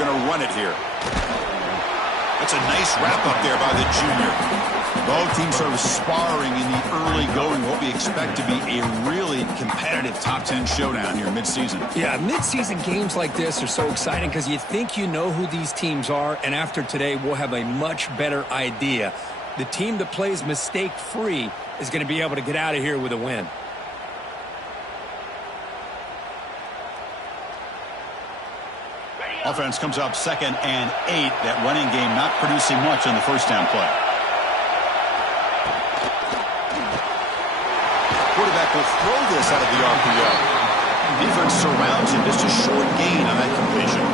going to run it here. That's a nice wrap-up there by the junior. Both teams sort of sparring in the early going, what we expect to be a really competitive top 10 showdown here mid-season. Yeah, mid-season games like this are so exciting because you think you know who these teams are, and after today, we'll have a much better idea. The team that plays mistake-free is going to be able to get out of here with a win. Offense comes up 2nd and 8. That running game not producing much on the first down play. Quarterback will throw this out of the RPO. Defense surrounds him. Just a short gain on that completion.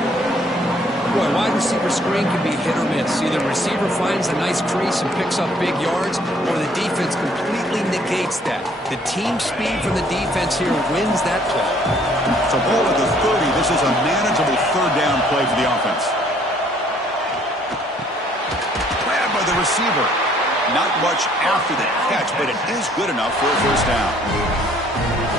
Boy, wide receiver screen can be hit or miss. Either the receiver finds a nice crease and picks up big yards, or the defense completely negates that. The team speed from the defense here wins that play. So ball at the 30. This is a manageable third down play for the offense. Grabbed by the receiver. Not much after the catch, but it is good enough for a first down.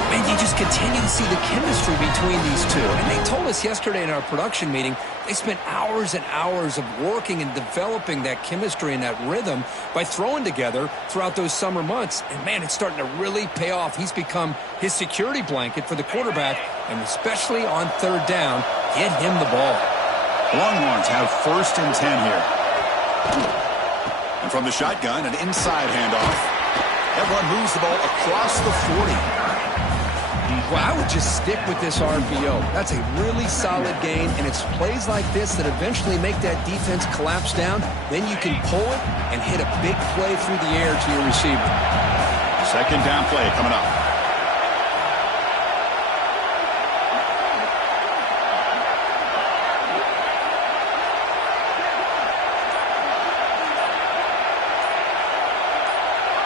And you just continue to see the chemistry between these two. And they told us yesterday in our production meeting, they spent hours and hours of working and developing that chemistry and that rhythm by throwing together throughout those summer months. And, man, it's starting to really pay off. He's become his security blanket for the quarterback, and especially on third down, get him the ball. Longhorns have 1st and 10 here. And from the shotgun, an inside handoff. That one moves the ball across the 40. Well, I would just stick with this RPO. That's a really solid gain, and it's plays like this that eventually make that defense collapse down. Then you can pull it and hit a big play through the air to your receiver. 2nd down play coming up.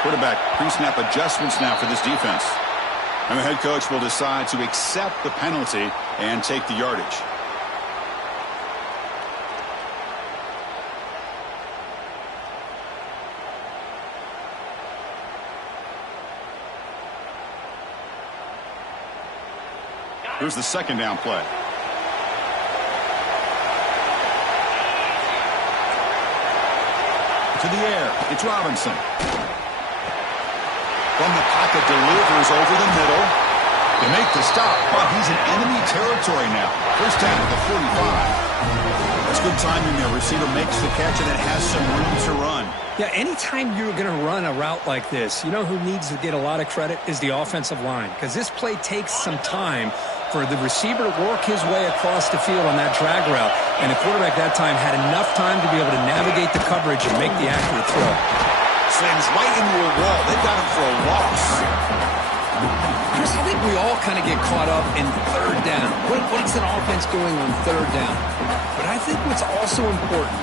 Quarterback pre-snap adjustments now for this defense. And the head coach will decide to accept the penalty and take the yardage. Here's the 2nd down play. To the air, it's Robinson. From the pocket, delivers over the middle. They make the stop, but he's in enemy territory now. First down at the 45. That's good timing there. Receiver makes the catch and it has some room to run. Yeah, anytime you're going to run a route like this, you know who needs to get a lot of credit is the offensive line, because this play takes some time for the receiver to work his way across the field on that drag route, and the quarterback that time had enough time to be able to navigate the coverage and make the accurate throw. Slams right into a wall. They've got him for a loss. Chris, I think we all kind of get caught up in third down. What is an offense doing on third down? But I think what's also important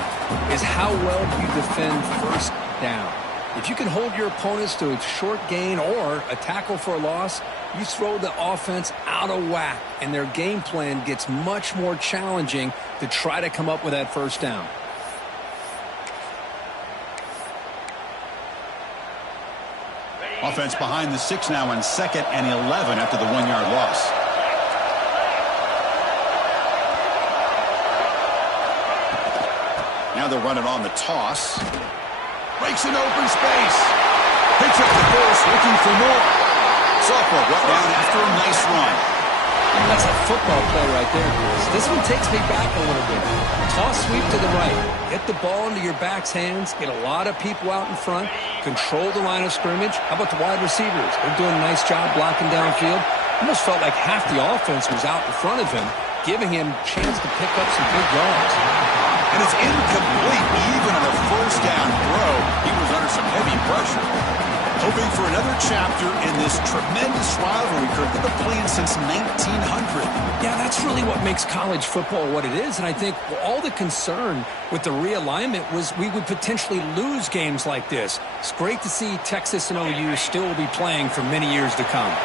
is how well you defend first down. If you can hold your opponents to a short gain or a tackle for a loss, you throw the offense out of whack, and their game plan gets much more challenging to try to come up with that first down. Offense behind the 6 now on 2nd and 11 after the 1-yard loss. Now they're running on the toss. Breaks an open space. Picks up the burst, looking for more. Sophomore brought down after a nice run. That's a football play right there, Chris. This one takes me back a little bit. Toss sweep to the right. Get the ball into your back's hands. Get a lot of people out in front. Control the line of scrimmage. How about the wide receivers? They're doing a nice job blocking downfield. Almost felt like half the offense was out in front of him, giving him a chance to pick up some big yards. And it's incomplete. Even on a first down throw, he was under some heavy pressure. Hoping for another chapter in this tremendous rivalry, Kirk. They've been playing since 1900. Yeah, that's really what makes college football what it is. And I think all the concern with the realignment was we would potentially lose games like this. It's great to see Texas and OU still be playing for many years to come.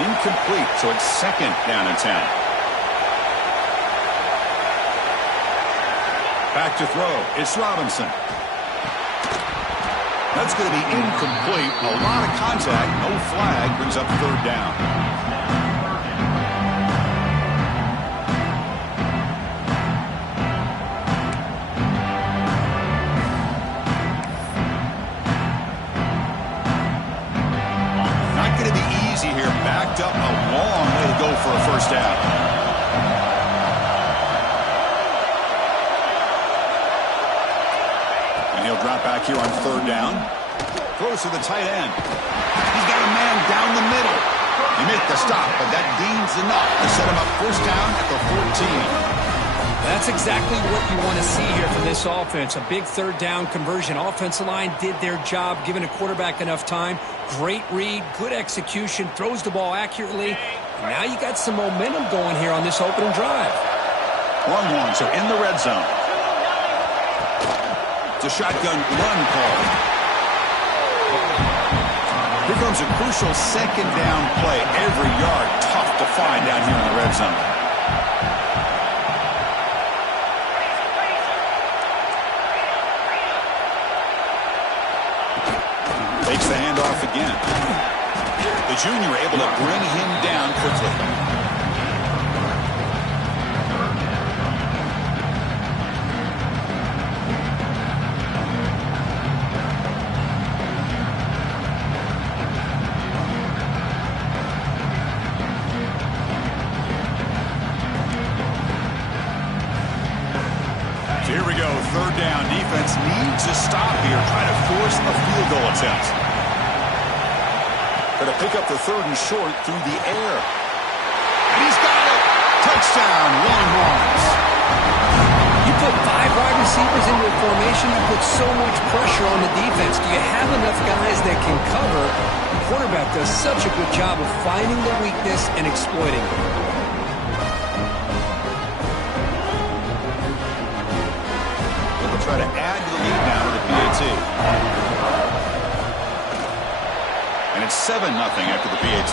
Incomplete, so it's 2nd down and 10. Back to throw. It's Robinson. That's going to be incomplete. A lot of contact. No flag. Brings up 3rd down. picked up a long way to go for a first down. And he'll drop back here on third down. Throws to the tight end. He's got a man down the middle. He made the stop, but that deems enough to set him up first down at the 14. That's exactly what you want to see here from this offense. A big third down conversion. Offensive line did their job, giving a quarterback enough time. Great read, good execution, throws the ball accurately. And now you got some momentum going here on this opening drive. Longhorns are in the red zone. It's a shotgun run call. Here comes a crucial second down play. Every yard tough to find down here in the red zone. Takes the handoff again. The junior able to bring him down quickly. So here we go, third down. Defense needs a stop here, trying to force a field goal attempt. Going to pick up the third and short through the air. And he's got it! Touchdown, Longhorns. You put 5 wide receivers into a formation, you put so much pressure on the defense. Do you have enough guys that can cover? The quarterback does such a good job of finding the weakness and exploiting it. They'll try to add to the lead now to the PAT. And it's 7-0 after the PAT.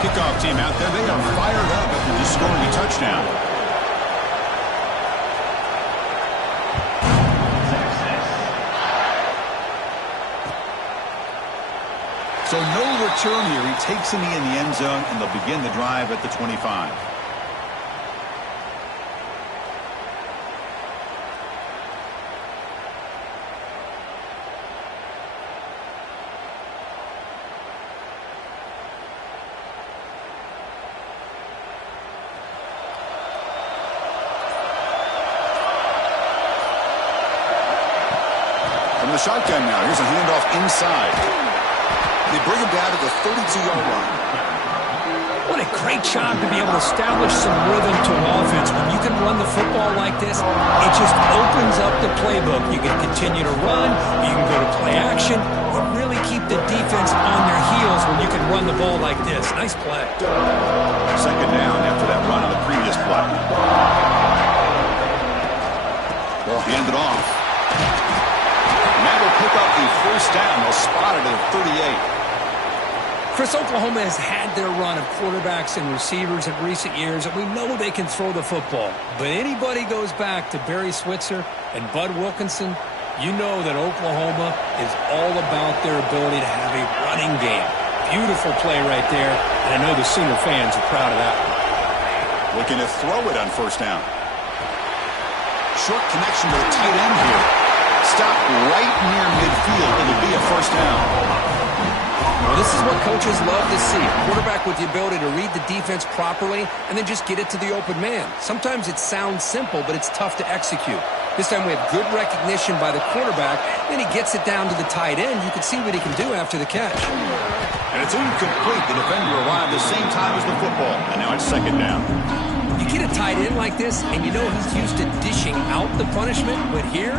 Kickoff team out there, they are fired up after just scoring a touchdown. So no return here. He takes a knee in the end zone, and they'll begin the drive at the 25. From the shotgun now, here's a handoff inside. They bring him down to the 32-yard line. What a great job to be able to establish some rhythm to an offense. When you can run the football like this, it just opens up the playbook. You can continue to run, you can go to play action, or really keep the defense on their heels when you can run the ball like this. Nice play. Second down after that run on the previous play. They'll hand it off. And that will pick up the first down. They'll spot it at the 38. Chris, Oklahoma has had their run of quarterbacks and receivers in recent years, and we know they can throw the football. But anybody goes back to Barry Switzer and Bud Wilkinson, you know that Oklahoma is all about their ability to have a running game. Beautiful play right there, and I know the Sooner fans are proud of that one. Looking to throw it on first down. Short connection to the tight end here. Stop right near midfield. It'll be a first down. Well, this is what coaches love to see. A quarterback with the ability to read the defense properly and then just get it to the open man. Sometimes it sounds simple, but it's tough to execute. This time we have good recognition by the quarterback, then he gets it down to the tight end. You can see what he can do after the catch. And it's incomplete. The defender arrived the same time as the football, and now it's second down. You get a tight end like this, and you know he's used to dishing out the punishment, but here,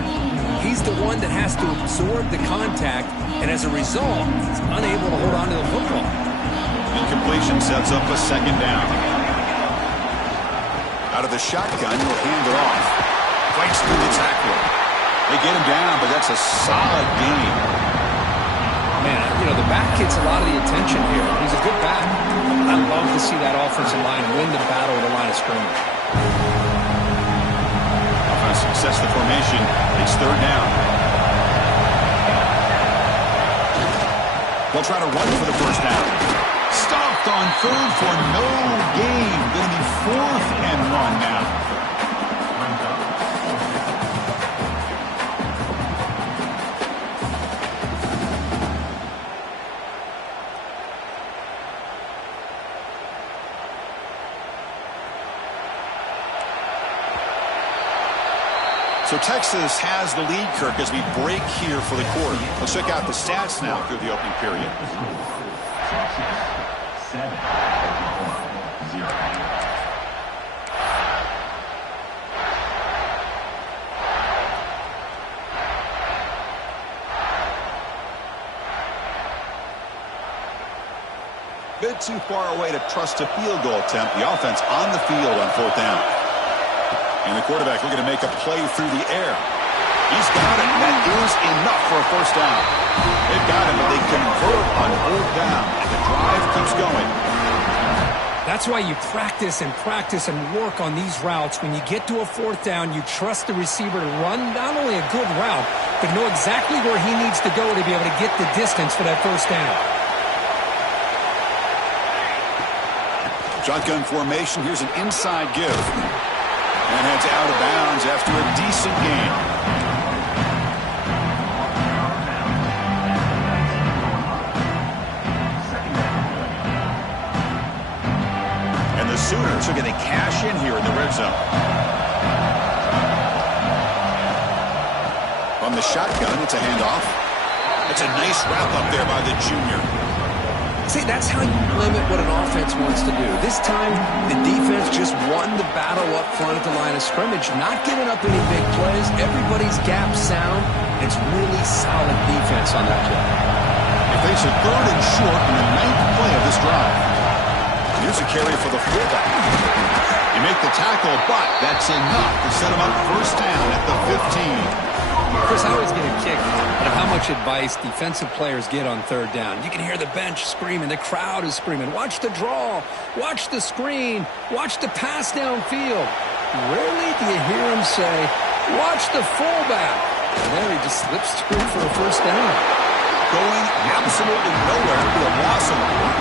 he's the one that has to absorb the contact, and as a result, he's unable to hold on to the football. Incompletion sets up a second down. Out of the shotgun, he'll hand it off. Fights through the tackler. They get him down, but that's a solid game. Man, you know, the back gets a lot of the attention here. He's a good back. I love to see that offensive line win the battle at the line of scrimmage. Offense success the formation. It's third down. They'll try to run for the first down. Stopped on third for no gain. Going to be 4th and 1 now. So Texas has the lead, Kirk, as we break here for the quarter. Let's check out the stats now through the opening period. Bit too far away to trust a field goal attempt. The offense on the field on 4th down. And the quarterback looking to make a play through the air. He's got it. That is enough for a first down. They've got him, but they convert on 4th down. And the drive keeps going. That's why you practice and practice and work on these routes. When you get to a 4th down, you trust the receiver to run not only a good route, but know exactly where he needs to go to be able to get the distance for that first down. Shotgun formation. Here's an inside give. And heads out of bounds after a decent gain. And the Sooners are going to cash in here in the red zone. From the shotgun, it's a handoff. It's a nice wrap up there by the junior. See, that's how you limit what an offense wants to do. This time, the defense just won the battle up front at the line of scrimmage, not giving up any big plays. Everybody's gap sound. It's really solid defense on that play. They face a 3rd and short in the 9th play of this drive. Here's a carry for the fullback. You make the tackle, but that's enough to set him up first down at the 15. Chris, I always get a kick out of how much advice defensive players get on 3rd down. You can hear the bench screaming. The crowd is screaming. Watch the draw. Watch the screen. Watch the pass downfield. Rarely do you hear him say, watch the fullback. And there he just slips through for a first down. Going absolutely nowhere with a loss of the ball.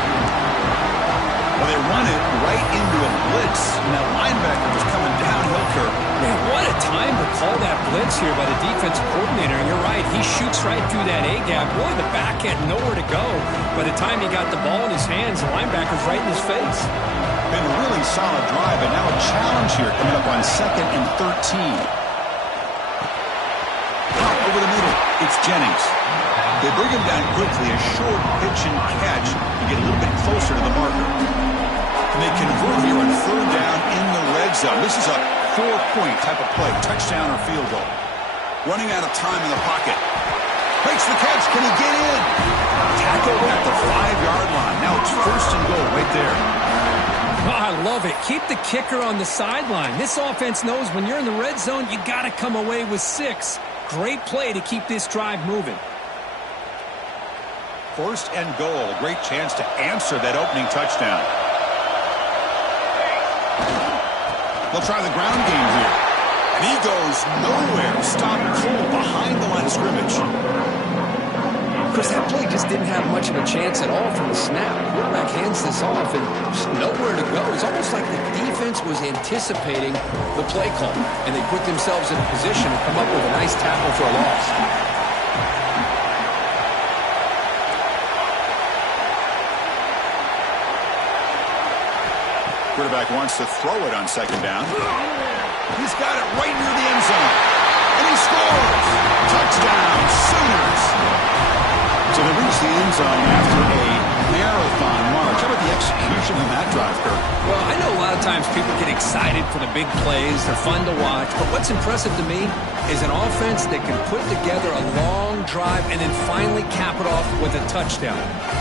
Well, they run it right into a blitz. And that linebacker was coming downhill, Kirk. Man, what a time to call that blitz here by the defensive coordinator. And you're right, he shoots right through that A-gap. Really, the back had nowhere to go. By the time he got the ball in his hands, the linebacker's right in his face. Been a really solid drive, and now a challenge here coming up on 2nd and 13. Out over the middle, it's Jennings. They bring him down quickly, a short pitch and catch to get a little bit closer to the marker. And they convert here on 3rd down in the red zone. This is a 4-point type of play, touchdown or field goal. Running out of time in the pocket. Makes the catch. Can he get in? Tackled at the 5-yard line. Now it's 1st and goal right there. Oh, I love it. Keep the kicker on the sideline. This offense knows when you're in the red zone, you got to come away with 6. Great play to keep this drive moving. 1st and goal. A great chance to answer that opening touchdown. They'll try the ground game here. And he goes nowhere. Stopped cold behind the line of scrimmage. Chris, that play just didn't have much of a chance at all from the snap. Quarterback hands this off and just nowhere to go. It's almost like the defense was anticipating the play call, and they put themselves in a position to come up with a nice tackle for a loss. Quarterback wants to throw it on 2nd down. He's got it right near the end zone. And he scores! Touchdown, Sooners! So they reach the end zone after a marathon march. How about the execution on that drive, Kirk? Well, I know a lot of times people get excited for the big plays. They're fun to watch. But what's impressive to me is an offense that can put together a long drive and then finally cap it off with a touchdown.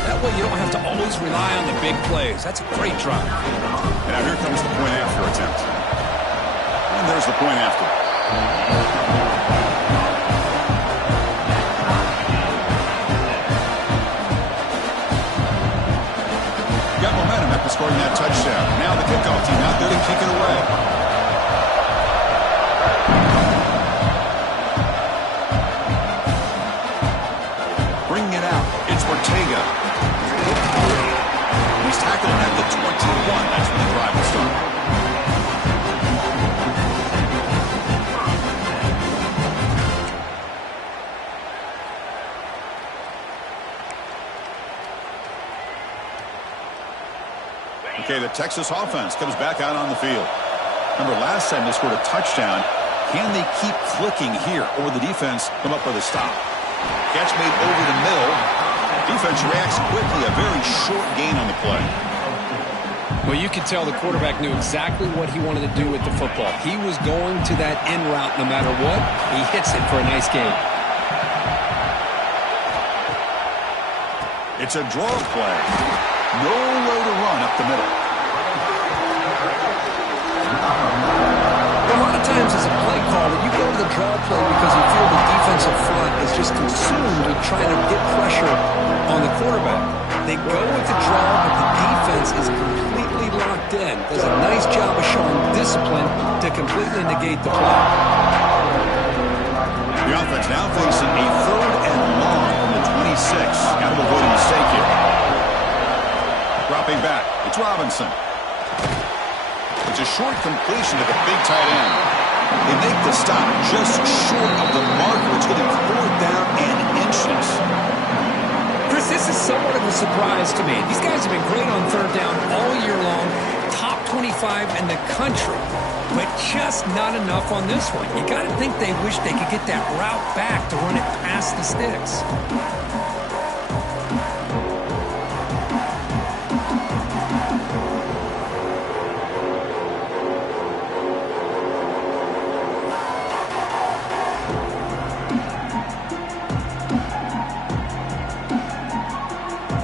That way you don't have to always rely on the big plays. That's a great drive. And now here comes the point after attempt. And there's the point after. Got momentum after scoring that touchdown. Now the kickoff team out there to kick it away. Bringing it out, it's Ortega. Okay, the Texas offense comes back out on the field. Remember, last time they scored a touchdown. Can they keep clicking here, or will the defense come up with a stop? Catch made over the middle. Defense reacts quickly. A very short gain on the play. Well, you could tell the quarterback knew exactly what he wanted to do with the football. He was going to that in route no matter what. He hits it for a nice gain. It's a draw play. Nowhere to run up the middle. A lot of times as a play caller, you go to the draw play because you feel the defensive front is just consumed with trying to get pressure on the quarterback. They go with the draw, but the defense is completely locked in. Does a nice job of showing discipline to completely negate the play. The offense now facing a 3rd and long from the 26. Got to avoid a mistake here. Dropping back. It's Robinson. It's a short completion to the big tight end. They make the stop just short of the marker. It's getting 4th down and inches. Chris, this is somewhat of a surprise to me. These guys have been great on 3rd down all year long. Top 25 in the country. But just not enough on this one. You got to think they wish they could get that route back to run it past the sticks.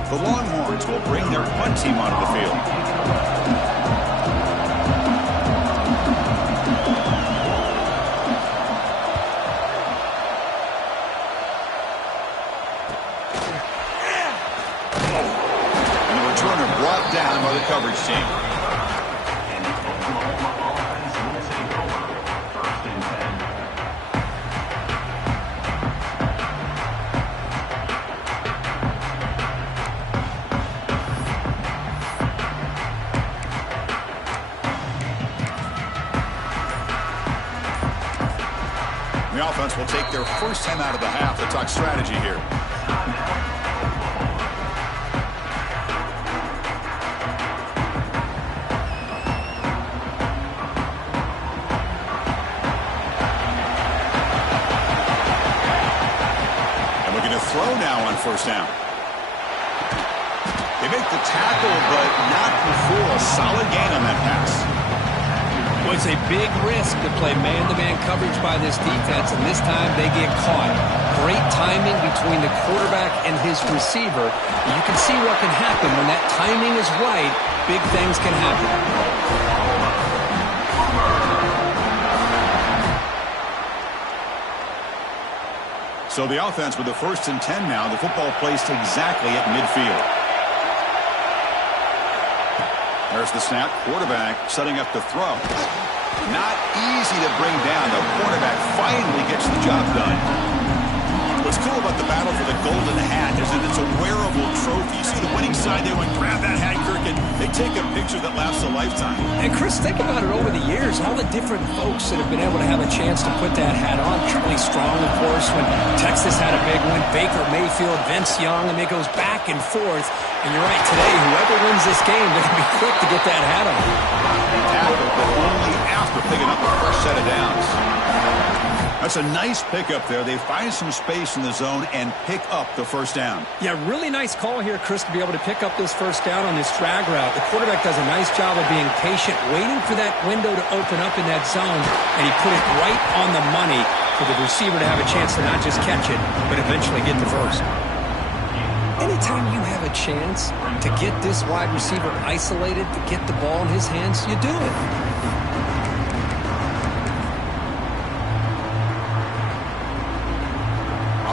The Longhorns will bring their punt team onto the field. And the returner brought down by the coverage team. The offense will take their first time out of the half to talk strategy here. And looking to throw now on 1st down. They make the tackle, but not before a solid gain on that pass. Well, it's a big risk to play man-to-man coverage by this defense, and this time they get caught. Great timing between the quarterback and his receiver. And you can see what can happen when that timing is right. Big things can happen. So the offense with the 1st and 10 now. The football placed exactly at midfield. There's the snap. Quarterback setting up the throw. Not easy to bring down. The quarterback finally gets the job done. What's cool about the battle for the golden hat is that it's a wearable trophy. You see the winning side there, and grab that hat, Kirk, and they take a picture that lasts a lifetime. And Chris, think about it over the years, all the different folks that have been able to have a chance to put that hat on. Charlie Strong, of course, when Texas had a big one, Baker Mayfield, Vince Young, and it goes back and forth. And you're right, today, whoever wins this game, they're going to be quick to get that hat on. Tackle, but only after picking up a fresh set of downs. That's a nice pickup there. They find some space in the zone and pick up the 1st down. Yeah, really nice call here, Chris, to be able to pick up this 1st down on this drag route. The quarterback does a nice job of being patient, waiting for that window to open up in that zone, and he put it right on the money for the receiver to have a chance to not just catch it, but eventually get the first. Anytime you have a chance to get this wide receiver isolated, to get the ball in his hands, you do it.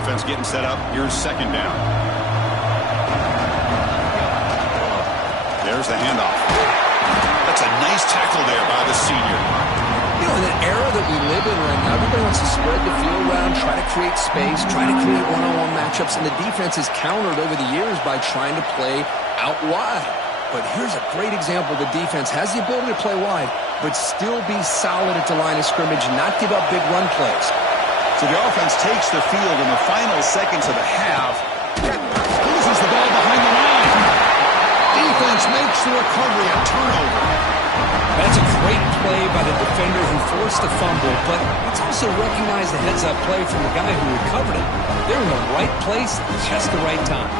Offense getting set up. Here's 2nd down. There's the handoff. That's a nice tackle there by the senior. You know, in the era that we live in right now, everybody wants to spread the field around, try to create space, try to create one-on-one matchups, and the defense is countered over the years by trying to play out wide. But here's a great example. The defense has the ability to play wide, but still be solid at the line of scrimmage and not give up big run plays. So the offense takes the field in the final seconds of the half. Loses the ball behind the line. defense makes the recovery a turnover. That's a great play by the defender who forced the fumble, but let's also recognize the heads-up play from the guy who recovered it. They're in the right place at just the right time.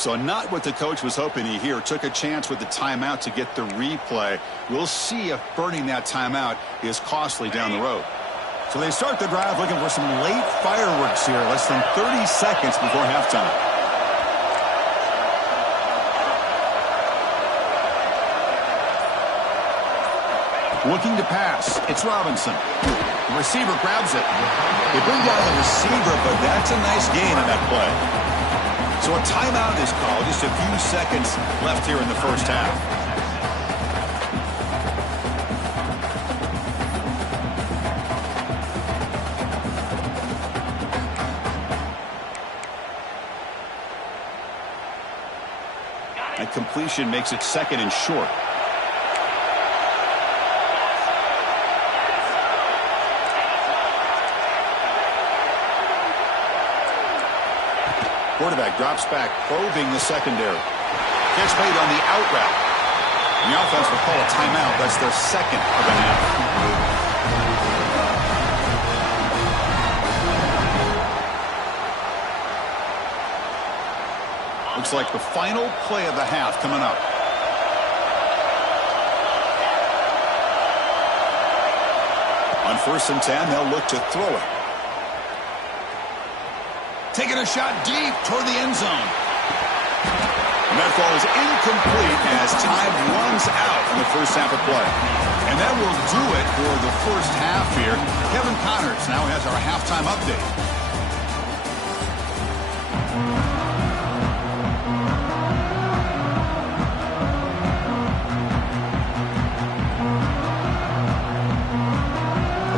So not what the coach was hoping to hear. Took a chance with the timeout to get the replay. We'll see if burning that timeout is costly down the road. So they start the drive looking for some late fireworks here. Less than 30 seconds before halftime. Looking to pass. It's Robinson. The receiver grabs it. They bring down the receiver, but that's a nice gain on that play. So a timeout is called. Just a few seconds left here in the first half. And completion makes it second and short. Quarterback drops back, probing the secondary. Catch made on the out route. The offense will call a timeout. That's their second of the half. Looks like the final play of the half coming up. On 1st and 10, they'll look to throw it. Taking a shot deep toward the end zone. And that ball is incomplete as time runs out in the first half of play. And that will do it for the first half here. Kevin Connors now has our halftime update.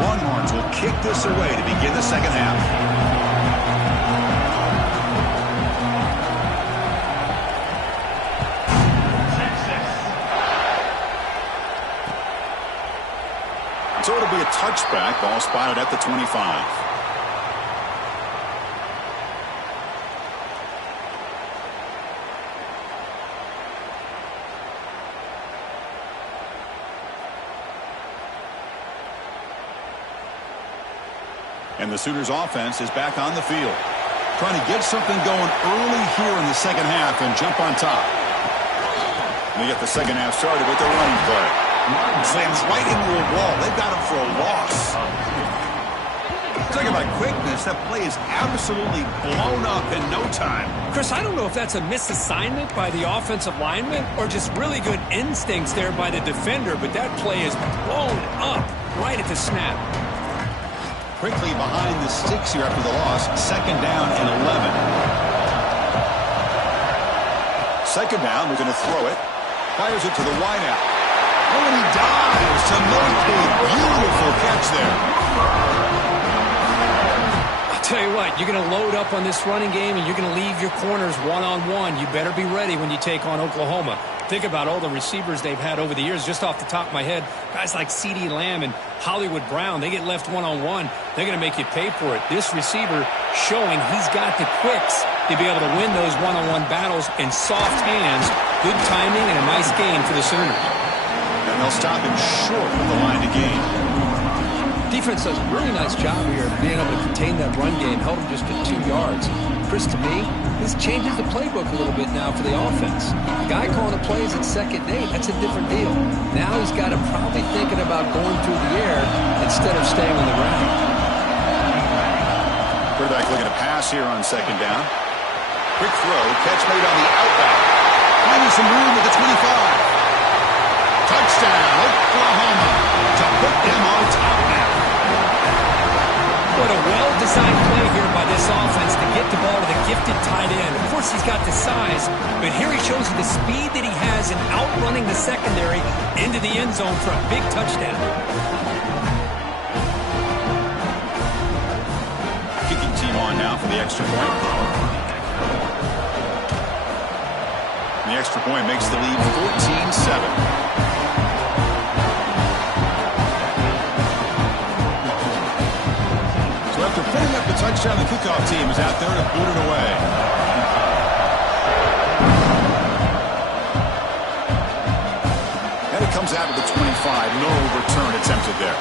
Longhorns will kick this away to begin the second half. So it'll be a touchback. Ball spotted at the 25. And the Sooners offense is back on the field. Trying to get something going early here in the second half and jump on top. They get the second half started with their running play. Slams right into a wall. They've got him for a loss. Talking about quickness, that play is absolutely blown up in no time. Chris, I don't know if that's a misassignment by the offensive lineman or just really good instincts there by the defender, but that play is blown up right at the snap. Quickly behind the sticks here after the loss. 2nd down and 11. 2nd down, we're going to throw it. Fires it to the wideout. Oh, and he dives to make a beautiful catch there. I'll tell you what, you're going to load up on this running game and you're going to leave your corners one-on-one. You better be ready when you take on Oklahoma. Think about all the receivers they've had over the years. Just off the top of my head, guys like CeeDee Lamb and Hollywood Brown, they get left one-on-one. They're going to make you pay for it. This receiver showing he's got the quicks to be able to win those one-on-one battles in soft hands. Good timing and a nice gain for the Sooners. And they'll stop him short of the line to gain. Defense does a really nice job here of being able to contain that run game. Held him just to 2 yards. Chris, to me, this changes the playbook a little bit now for the offense. The guy calling the plays at 2nd and 8, that's a different deal. Now he's got him probably thinking about going through the air instead of staying on the ground. Quarterback looking to pass here on 2nd down. Quick throw, catch made on the outback. Finding some room at the 25. Touchdown, Oklahoma, to put them on top now. What a well-designed play here by this offense to get the ball to the gifted tight end. Of course, he's got the size, but here he shows you the speed that he has in outrunning the secondary into the end zone for a big touchdown. team on now for the extra point. The extra point makes the lead 14-7. After putting up the touchdown, the kickoff team is out there to boot it away. And it comes out to the 25. No return attempted there.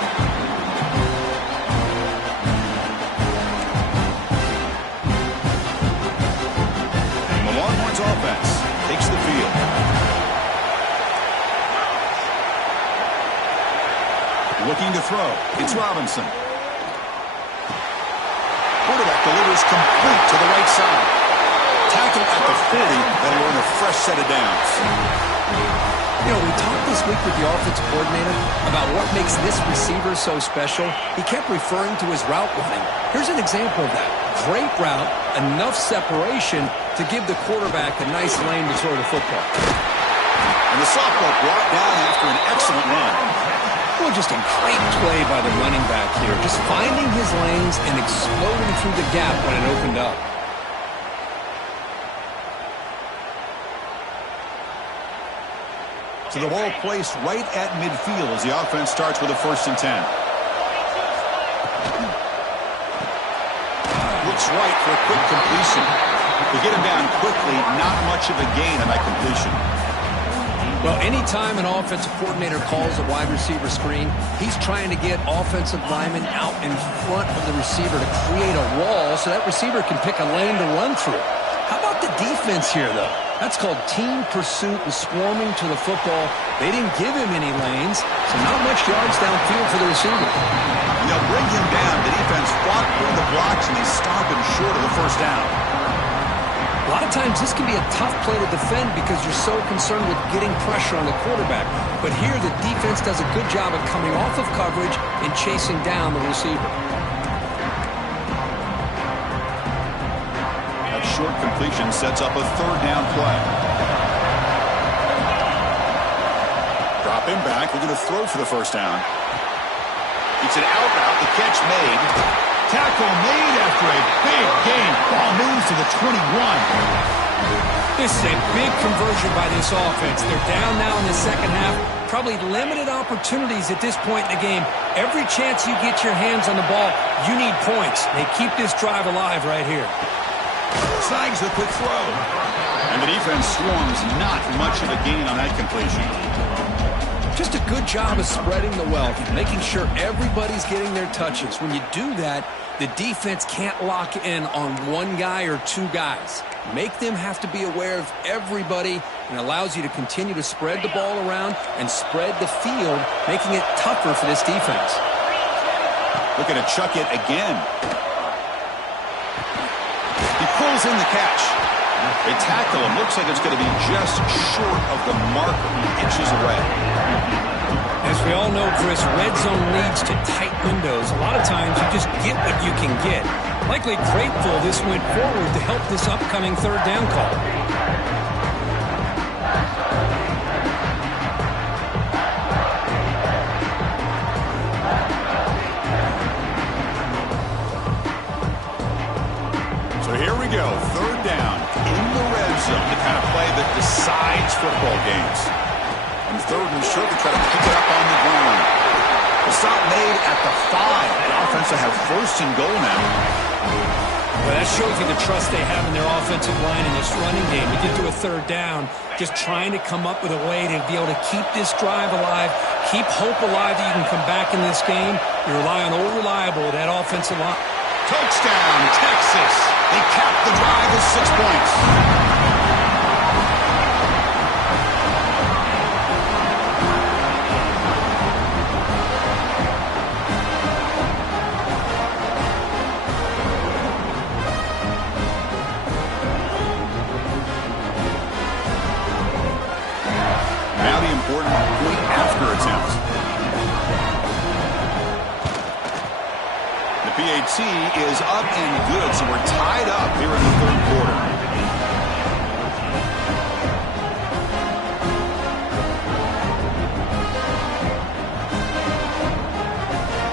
And the Longhorns offense takes the field. Looking to throw. It's Robinson. Quarterback delivers complete to the right side. Tackle at the 40. That'll earn a fresh set of downs. You know, we talked this week with the offensive coordinator about what makes this receiver so special. He kept referring to his route running. Here's an example of that. Great route, enough separation to give the quarterback a nice lane to throw the football. And the sophomore brought down after an excellent run. Well, just a great play by the running back here. Just finding his lanes and exploding through the gap when it opened up. So the ball placed right at midfield as the offense starts with a 1st and 10. Looks right for a quick completion. To get him down quickly, not much of a gain on that completion. Well, anytime an offensive coordinator calls a wide receiver screen, he's trying to get offensive linemen out in front of the receiver to create a wall so that receiver can pick a lane to run through. How about the defense here, though? That's called team pursuit and swarming to the football. They didn't give him any lanes, so not much yards downfield for the receiver. And they'll bring him down. The defense fought through the blocks, and they stop him short of the 1st down. A lot of times this can be a tough play to defend because you're so concerned with getting pressure on the quarterback. But here the defense does a good job of coming off of coverage and chasing down the receiver. That short completion sets up a 3rd down play. Drop him back. We're going to throw for the 1st down. It's an out route. The catch made. Tackle made after a big gain. Ball moves to the 21. This is a big conversion by this offense. They're down now in the second half. Probably limited opportunities at this point in the game. Every chance you get your hands on the ball, you need points. They keep this drive alive right here. Snags the quick throw. And the defense swarms. Not much of a gain on that completion. Just a good job of spreading the wealth, making sure everybody's getting their touches. When you do that, the defense can't lock in on one guy or two guys. Make them have to be aware of everybody, and allows you to continue to spread the ball around and spread the field, making it tougher for this defense. Looking to chuck it again. He pulls in the catch. They tackle him. Looks like it's going to be just short of the marker, inches away. As we all know, Chris, red zone leads to tight windows. A lot of times you just get what you can get. Likely grateful this went forward to help this upcoming 3rd down call. So here we go, 3rd down in the red zone, the kind of play that decides football games. And 3rd and short, they try to pick it up on the ground. The stop made at the 5. The offense will have 1st and goal now. Well, that shows you the trust they have in their offensive line in this running game. To get to a 3rd down, just trying to come up with a way to be able to keep this drive alive, keep hope alive that you can come back in this game. You rely on old reliable, that offensive line. Touchdown, Texas. They cap the drive with 6 points. Now the important point after attempt. The PAT is up and good, so we're tied up here in the 3rd quarter.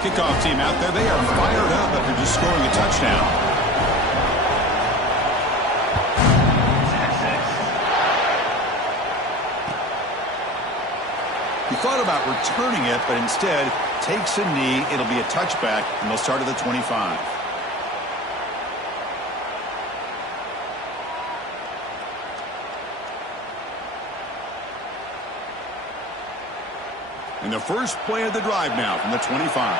Kickoff team out there, they are fired up after just scoring a touchdown. He thought about returning it, but instead takes a knee. It'll be a touchback, and they'll start at the 25. And the first play of the drive now from the 25.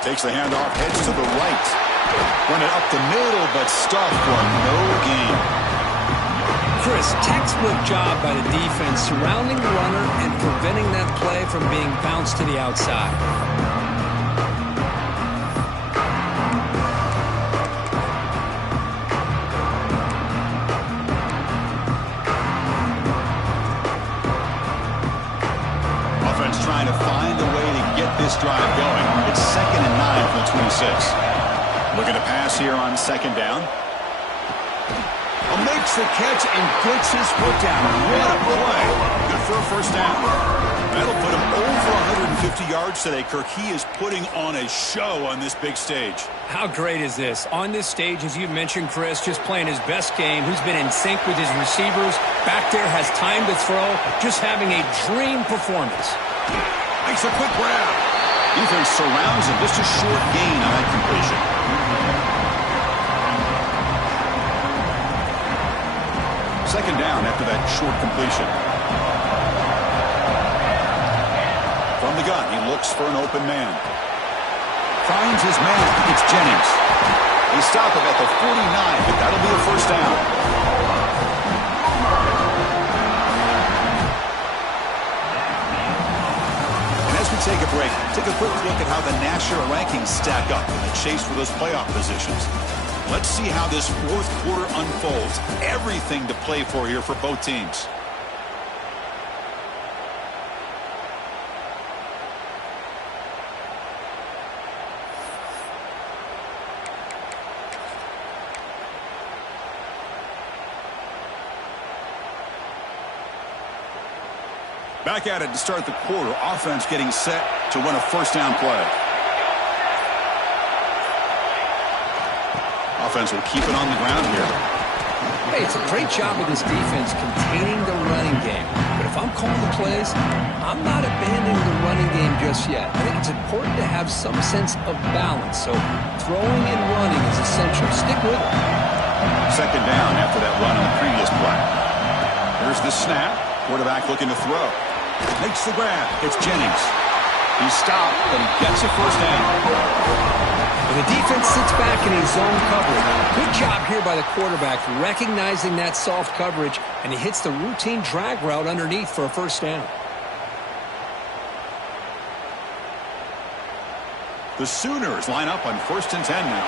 Takes the handoff, heads to the right. Run it up the middle, but stuffed for no gain. Chris, textbook job by the defense surrounding the runner and preventing that play from being bounced to the outside. Offense trying to find a way to get this drive going. It's 2nd and 9 from the 26. Looking to pass here on 2nd down. Makes the catch and gets his foot down. What a play. Good for a first down. That'll put him over 150 yards today, Kirk. He is putting on a show on this big stage. How great is this? On this stage, as you mentioned, Chris, just playing his best game. He's been in sync with his receivers. Back there, has time to throw. Just having a dream performance. Makes a quick grab. Defense surrounds him. Just a short gain on that completion. Second down after that short completion. From the gun, he looks for an open man. Finds his man. It's Jennings. They stop him at the 49, but that'll be a first down. And as we take a break, take a quick look at how the national rankings stack up in the chase for those playoff positions. Let's see how this fourth quarter unfolds. Everything to play for here for both teams. Back at it to start the quarter. Offense getting set to run a first down play. Offense will keep it on the ground here. Hey, it's a great job of this defense containing the running game. But if I'm calling the plays, I'm not abandoning the running game just yet. I think it's important to have some sense of balance. So throwing and running is essential. Stick with it. Second down after that run on the previous play. Here's the snap. Quarterback looking to throw. Makes the grab. It's Jennings. He stopped, but he gets a first down. The defense sits back in his zone coverage. Good job here by the quarterback, recognizing that soft coverage, and he hits the routine drag route underneath for a first down. The Sooners line up on 1st and 10 now.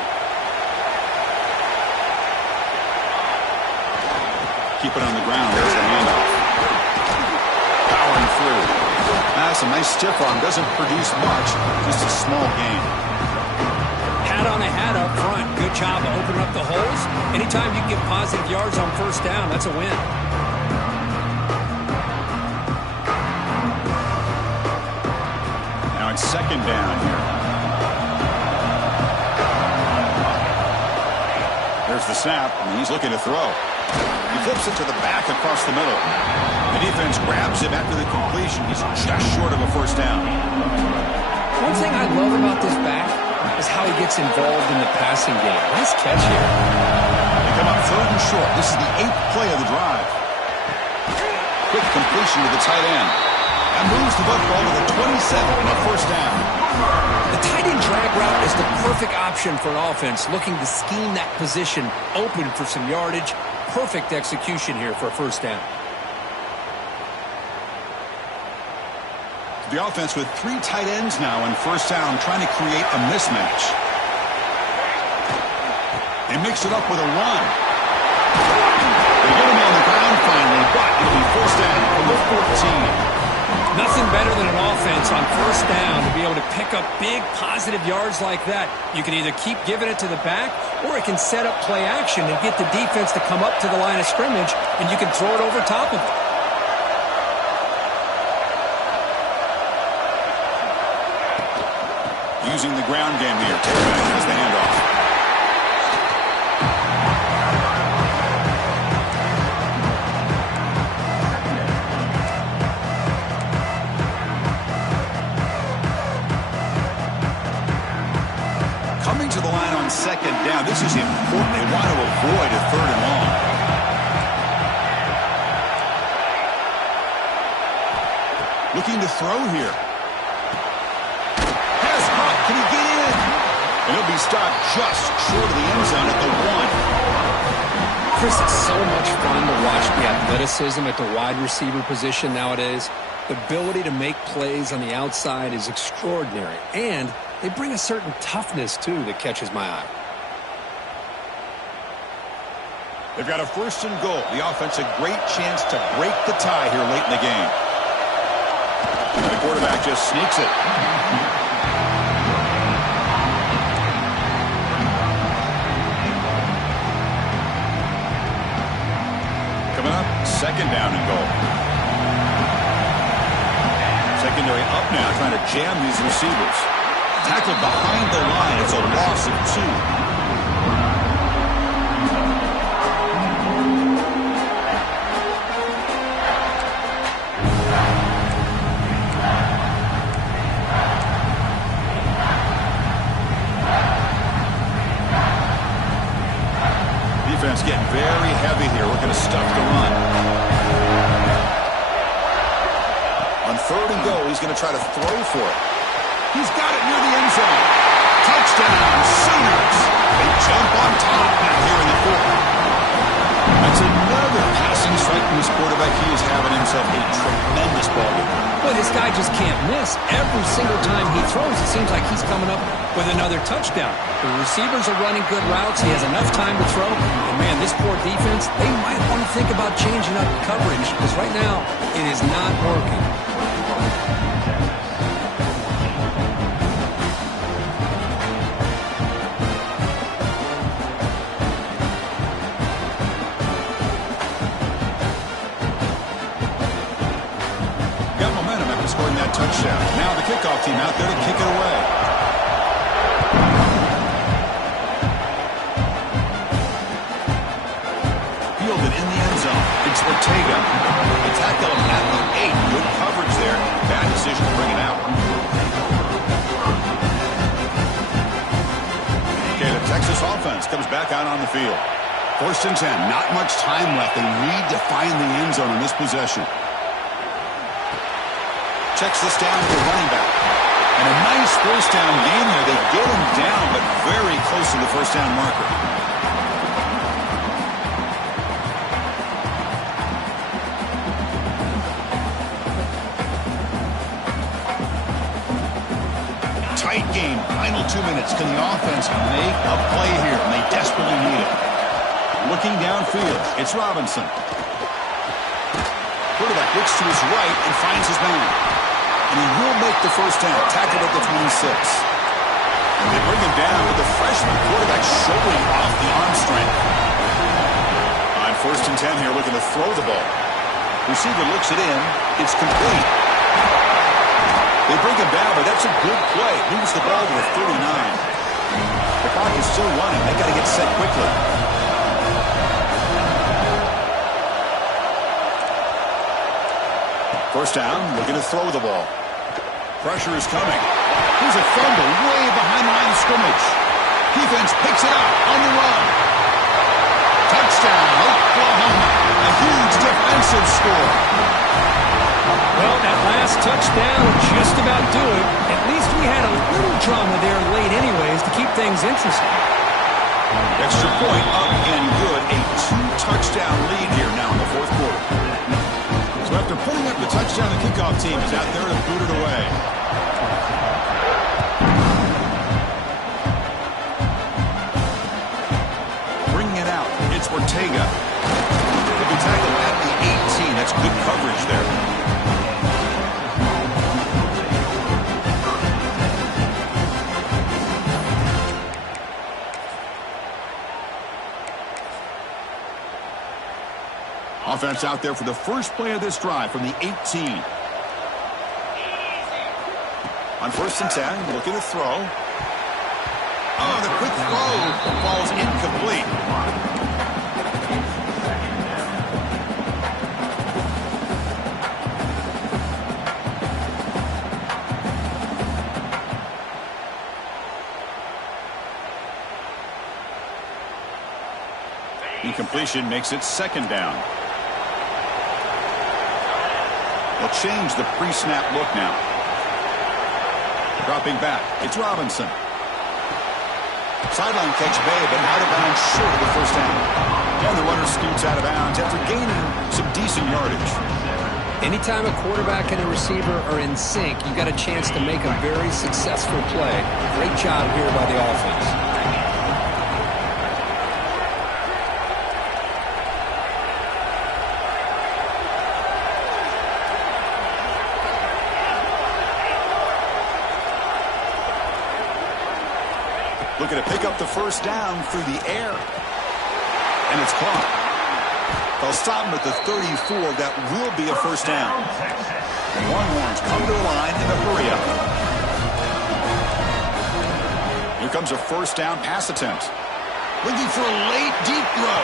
Keep it on the ground. There's the handoff. Powering through. That's a nice stiff arm. Doesn't produce much. Just a small gain. Hat on a hat up front. Good job of opening up the holes. Anytime you can get positive yards on first down, that's a win. Now it's second down here. There's the snap, and he's looking to throw. He flips it to the back across the middle. The defense grabs him after the completion. He's just short of a first down. One thing I love about this back is how he gets involved in the passing game. Nice catch here. They come up 3rd and short. This is the 8th play of the drive. Quick completion to the tight end. That moves the football to the 27 on a first down. The tight end drag route is the perfect option for an offense looking to scheme that position open for some yardage. Perfect execution here for a first down. The offense with 3 tight ends now on first down, trying to create a mismatch. They mix it up with a run. They get him on the ground finally, but it'll be first down from the 14. Nothing better than an offense on first down to be able to pick up big positive yards like that. You can either keep giving it to the back, or it can set up play action and get the defense to come up to the line of scrimmage, and you can throw it over top of it. Using the ground game here. Tailback has the handoff. Coming to the line on second down. This is important. They want to avoid a third and long. Looking to throw here. Has Hunt. Can he get in? And he'll be stopped just short of the end zone at the 1. Chris, it's so much fun to watch the athleticism at the wide receiver position nowadays. The ability to make plays on the outside is extraordinary. And they bring a certain toughness, too, that catches my eye. They've got a 1st and goal. The offense a great chance to break the tie here late in the game. The quarterback just sneaks it. Coming up, 2nd down and goal. Secondary up now, trying to jam these receivers. Tackled behind the line. It's a loss of 2. Defense getting very heavy here. We're going to stuff the run. On 3rd and goal, he's going to try to throw for it. He's got it near the end zone. Touchdown, Sooners. They jump on top now here in the 4th. That's another passing strike from this quarterback. He is having himself a tremendous ball game. But this guy just can't miss. Every single time he throws, it seems like he's coming up with another touchdown. The receivers are running good routes. He has enough time to throw. And, man, this poor defense, they might want to think about changing up coverage because right now it is not working. Scoring that touchdown. Now the kickoff team out there to kick it away. Fielded in the end zone. It's Ortega. They tackle him at the 8. Good coverage there. Bad decision to bring it out. Okay, the Texas offense comes back out on the field. 1st and 10. Not much time left. They need to find the end zone in this possession. Checks this down to the running back. And a nice 1st down game there. They get him down, but very close to the 1st down marker. Tight game. Final 2 minutes. Can the offense make a play here? And they desperately need it. Looking downfield, it's Robinson. Quarterback looks to his right and finds his man. And he will make the 1st down, tackled at the 26. And they bring him down with the freshman quarterback showing off the arm strength. On 1st and 10 here, looking to throw the ball. Receiver looks it in. It's complete. They bring him down, but that's a good play. Moves the ball to the 39. The clock is still running. They got to get set quickly. First down, looking to throw the ball. Pressure is coming. Here's a fumble way behind the line of scrimmage. Defense picks it up on the run. Touchdown, Oklahoma. A huge defensive score. Well, that last touchdown will just about do it. At least we had a little drama there late anyways to keep things interesting. Extra point up and good. A 2-touchdown lead here now in the 4th quarter. So after putting up the touchdown, the kickoff team is out there to boot it away. Bringing it out, it's Ortega. He'll be tackled at the 18. That's good coverage there. Offense out there for the first play of this drive from the 18. On 1st and 10, looking to throw. Oh, the quick throw falls incomplete. Incompletion makes it 2nd down. They'll change the pre-snap look now. Dropping back, it's Robinson. Sideline catch made, but out of bounds short of the 1st down. And the runner scoots out of bounds after gaining some decent yardage. Anytime a quarterback and a receiver are in sync, you got a chance to make a very successful play. Great job here by the offense. Looking to pick up the 1st down through the air. And it's caught. They'll stop him at the 34. That will be a 1st down. Longhorns come to the line in a hurry up. Here comes a 1st down pass attempt. Looking for a late, deep throw.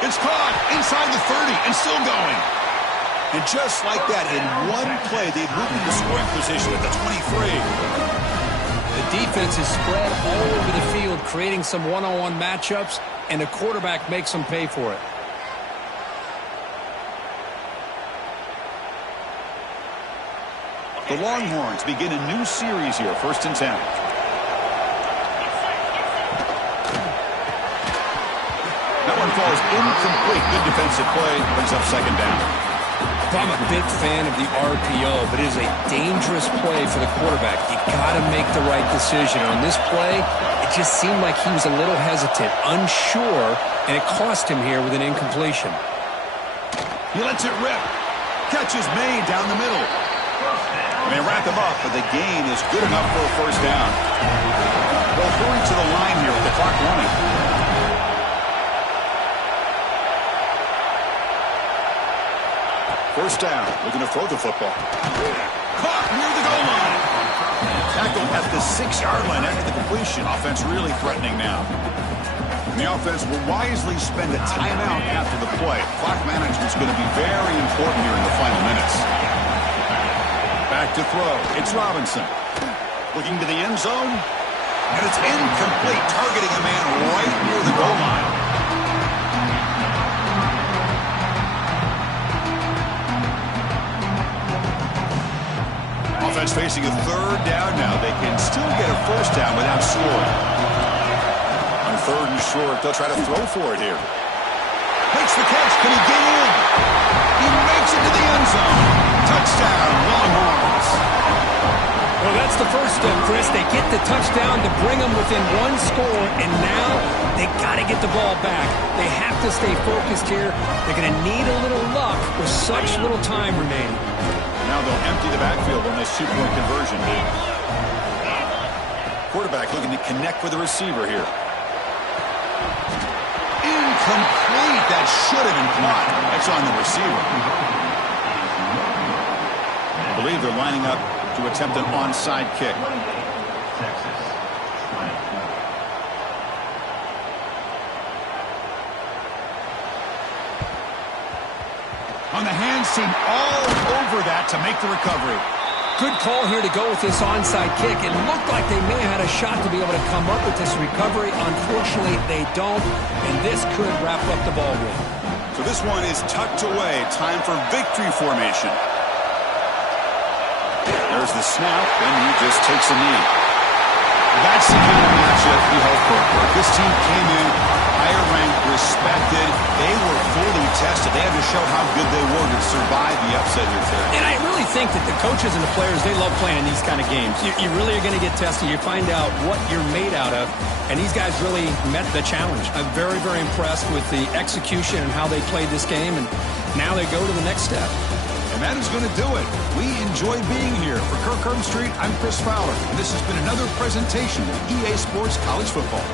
It's caught inside the 30 and still going. And just like that, in one play, they've moved into scoring position at the 23. The defense is spread all over the field, creating some one-on-one matchups, and the quarterback makes them pay for it. The Longhorns begin a new series here, 1st and 10. That one falls incomplete. Good defensive play, brings up 2nd down. I'm a big fan of the RPO, but it is a dangerous play for the quarterback. You got to make the right decision. On this play, it just seemed like he was a little hesitant, unsure, and it cost him here with an incompletion. He lets it rip. Catch is made down the middle. They wrap him up, but the gain is good enough for a 1st down. They'll hurry to the line here with the clock running. 1st down, looking to throw the football. Caught near the goal line. Tackled at the 6-yard line after the completion. Offense really threatening now. And the offense will wisely spend a timeout after the play. Clock management is going to be very important here in the final minutes. Back to throw. It's Robinson. Looking to the end zone. And it's incomplete, targeting a man right near the goal line. Offense facing a 3rd down now. They can still get a 1st down without scoring. On 3rd and short, they'll try to throw for it here. Makes the catch. Can he get in? He makes it to the end zone. Touchdown, Longhorns. Well, that's the first step, Chris. They get the touchdown to bring them within 1 score, and now they got to get the ball back. They have to stay focused here. They're going to need a little luck with such little time remaining. Now they'll empty the backfield on this 2-point conversion. Quarterback looking to connect with the receiver here. Incomplete. That should have been caught. That's on the receiver. I believe they're lining up to attempt an onside kick. On the hands team all over that to make the recovery. Good call here to go with this onside kick. It looked like they may have had a shot to be able to come up with this recovery. Unfortunately, they don't, and this could wrap up the ball game. So this one is tucked away. Time for victory formation. There's the snap, and he just takes a knee. That's the kind of matchup we hope for. This team came in higher ranked, respected. They were fully tested. They had to show how good they were to survive the upset here today. And I really think that the coaches and the players, they love playing these kind of games. You really are going to get tested. You find out what you're made out of. And these guys really met the challenge. I'm very, very impressed with the execution and how they played this game. And now they go to the next step. And that is going to do it. We enjoy being here. For Kirk Herbstreit, I'm Chris Fowler. And this has been another presentation of EA Sports College Football.